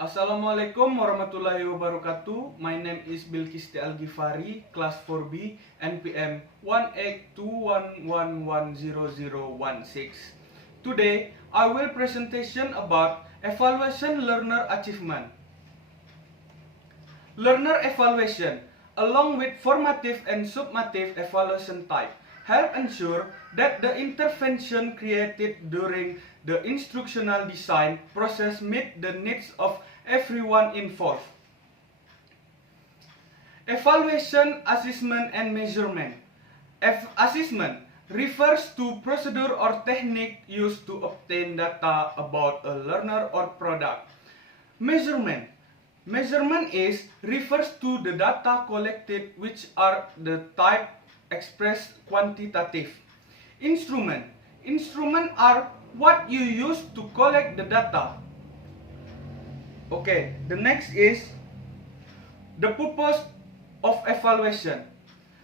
Assalamualaikum warahmatullahi wabarakatuh. My name is Bilkis Al-Ghifari, class 4B, NPM 18211100016. Today, I will presentation about evaluation learner achievement. Learner evaluation, along with formative and summative evaluation type, help ensure that the intervention created during the instructional design process meet the needs of everyone involved. Evaluation, assessment, and measurement. Assessment refers to procedure or technique used to obtain data about a learner or product. Measurement refers to the data collected, which are the type expressed quantitative. Instrument are what you use to collect the data. Okay, the next is the purpose of evaluation.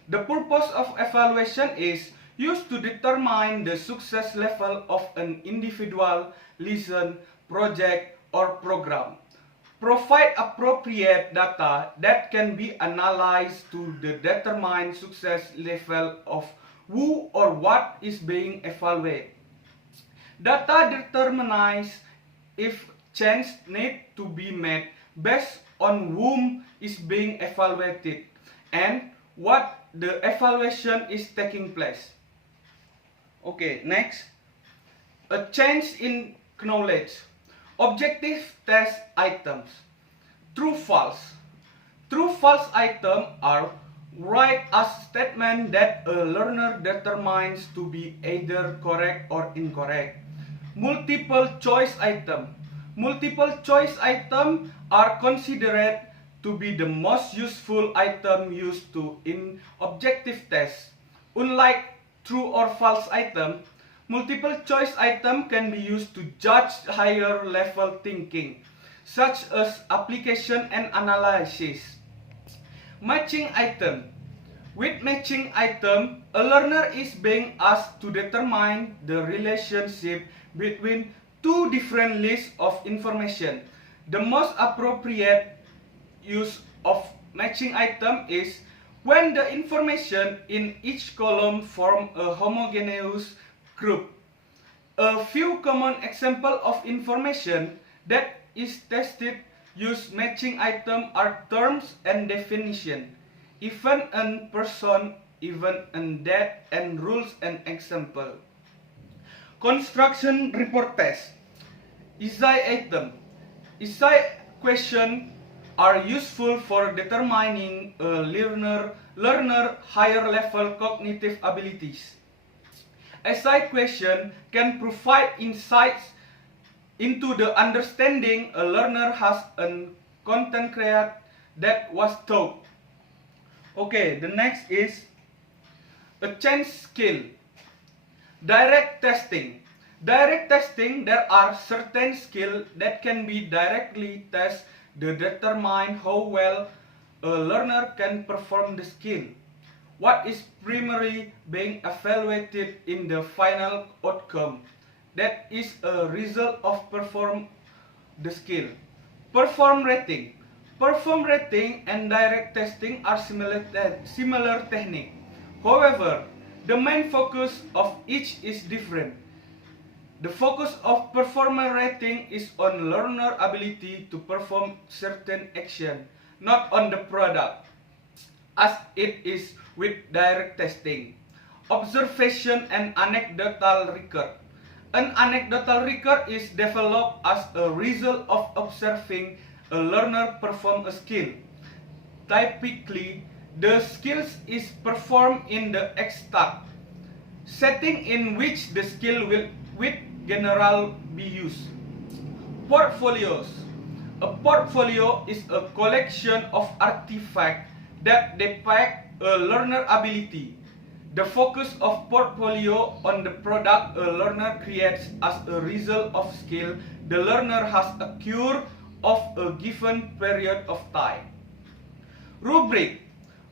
The purpose of evaluation is used to determine the success level of an individual lesson, project, or program. Provide appropriate data that can be analyzed to determine success level of who or what is being evaluated. Data determines if change need to be made based on whom is being evaluated and what the evaluation is taking place. Okay, next. A change in knowledge. Objective test items. True-false. True-false items are right as statement that a learner determines to be either correct or incorrect. Multiple choice item. Multiple choice item are considered to be the most useful item used to in objective test. Unlike true or false item, multiple choice item can be used to judge higher level thinking, such as application and analysis. Matching item. With matching item, a learner is being asked to determine the relationship between two different lists of information. The most appropriate use of matching item is when the information in each column form a homogeneous group. A few common examples of information that is tested use matching item are terms and definition, event and person, event and date, and rules and example. Construction report test. Essay item. Essay question are useful for determining a learner higher level cognitive abilities. Essay question can provide insights into the understanding a learner has and content create that was taught. Okay, the next is a change skill. Direct testing. Direct testing, there are certain skills that can be directly tested to determine how well a learner can perform the skill. What is primarily being evaluated in the final outcome, that is a result of perform the skill. Perform rating. Perform rating and direct testing are similar technique. However, the main focus of each is different. The focus of performance rating is on learner ability to perform certain action, not on the product, as it is with direct testing. Observation and anecdotal record. An anecdotal record is developed as a result of observing a learner perform a skill. Typically, the skills is performed in the exact setting in which the skill will with general be used. Portfolios. A portfolio is a collection of artifacts that depict a learner ability. The focus of portfolio on the product a learner creates as a result of skill the learner has acquired of a given period of time. Rubric.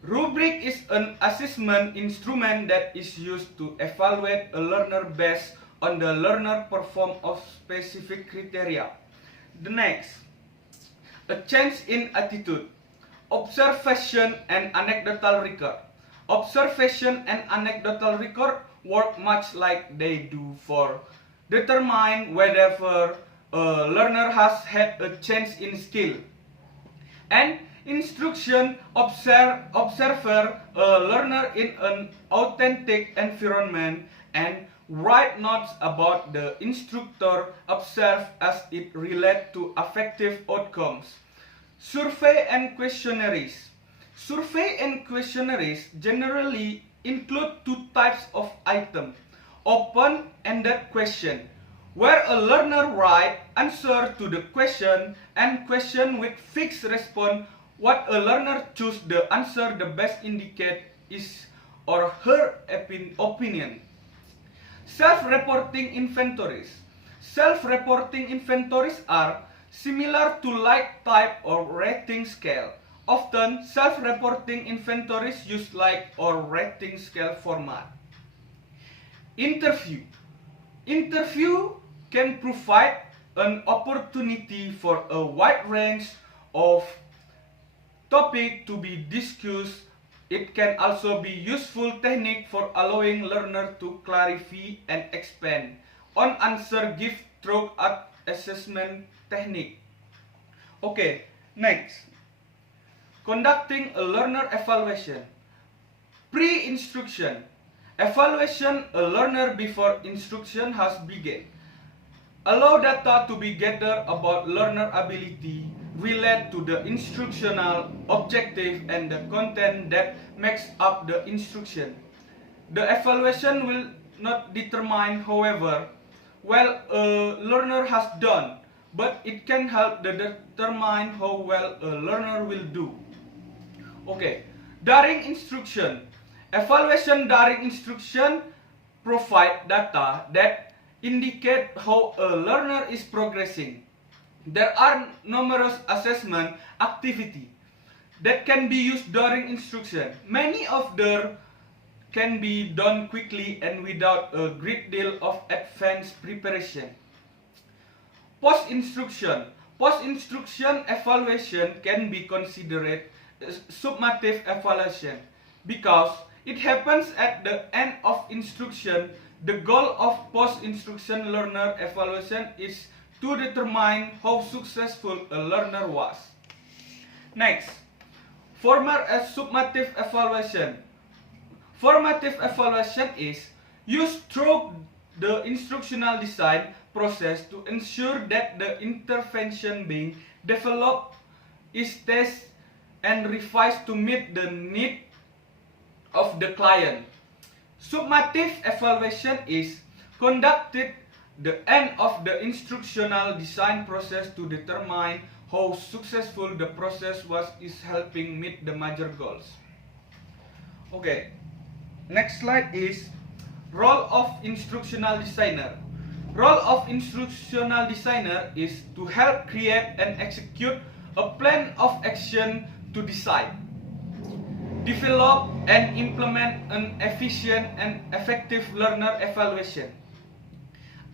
Rubric is an assessment instrument that is used to evaluate a learner based on the learner perform of specific criteria. The next, a change in attitude. Observation and anecdotal record. Observation and anecdotal record work much like they do for determine whether a learner has had a change in skill. And instruction observer a learner in an authentic environment and write notes about the instructor observed as it relates to effective outcomes. Survey and questionnaires. Survey and questionnaires generally include two types of items. Open-ended question, where a learner write answer to the question, and question with fixed response. What a learner choose the answer the best indicate his or her opinion. Self-reporting inventories. Self-reporting inventories are similar to like type or rating scale. Often, self-reporting inventories use like or rating scale format. Interview. Interview can provide an opportunity for a wide range of topic to be discussed. It can also be useful technique for allowing learner to clarify and expand on answer given through assessment technique. Okay, next. Conducting a learner evaluation. Pre-instruction. Evaluation a learner before instruction has begun. Allow data to be gathered about learner ability relate to the instructional objective and the content that makes up the instruction. The evaluation will not determine, however, well a learner has done, but it can help to determine how well a learner will do. Okay, during instruction. Evaluation during instruction provide data that indicate how a learner is progressing. There are numerous assessment activities that can be used during instruction. Many of them can be done quickly and without a great deal of advanced preparation. Post-instruction. Post-instruction evaluation can be considered summative evaluation because it happens at the end of instruction. The goal of post-instruction learner evaluation is to determine how successful a learner was. Next, formal and summative evaluation. Formative evaluation is used through the instructional design process to ensure that the intervention being developed is tested and revised to meet the need of the client. Summative evaluation is conducted the end of the instructional design process to determine how successful the process was is helping meet the major goals. Okay, next slide is role of instructional designer. Role of instructional designer is to help create and execute a plan of action to decide, develop and implement an efficient and effective learner evaluation.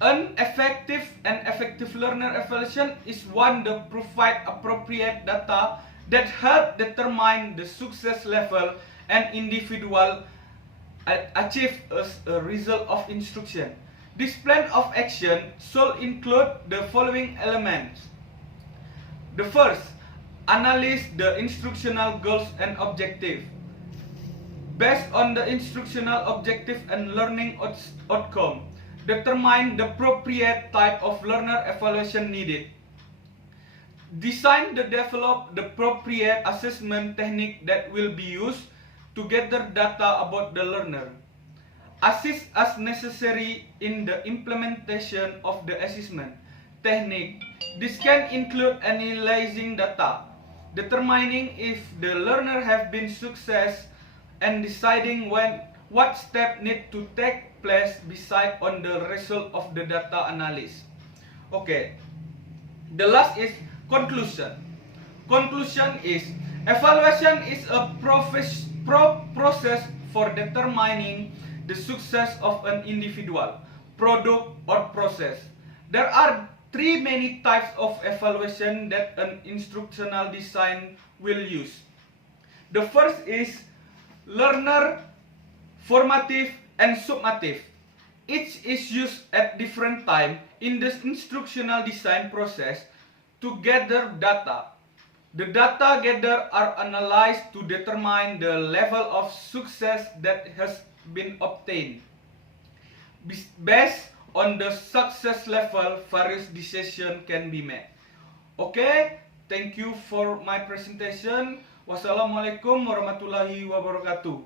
An effective and effective learner evaluation is one that provides appropriate data that help determine the success level an individual achieve as a result of instruction. This plan of action should include the following elements. The first, analyze the instructional goals and objectives. Based on the instructional objective and learning outcome, determine the appropriate type of learner evaluation needed. Design and develop the appropriate assessment technique that will be used to gather data about the learner. Assist as necessary in the implementation of the assessment technique. This can include analyzing data, determining if the learner have been success, and deciding what step need to take place beside on the result of the data analysis. Okay, the last is conclusion. Conclusion is evaluation is a process for determining the success of an individual, product or process. There are three many types of evaluation that an instructional design will use. The first is learner, formative, and summative. Each is used at different time in the instructional design process to gather data. The data gathered are analyzed to determine the level of success that has been obtained. Based on the success level, various decisions can be made. Okay, thank you for my presentation. Wassalamualaikum warahmatullahi wabarakatuh.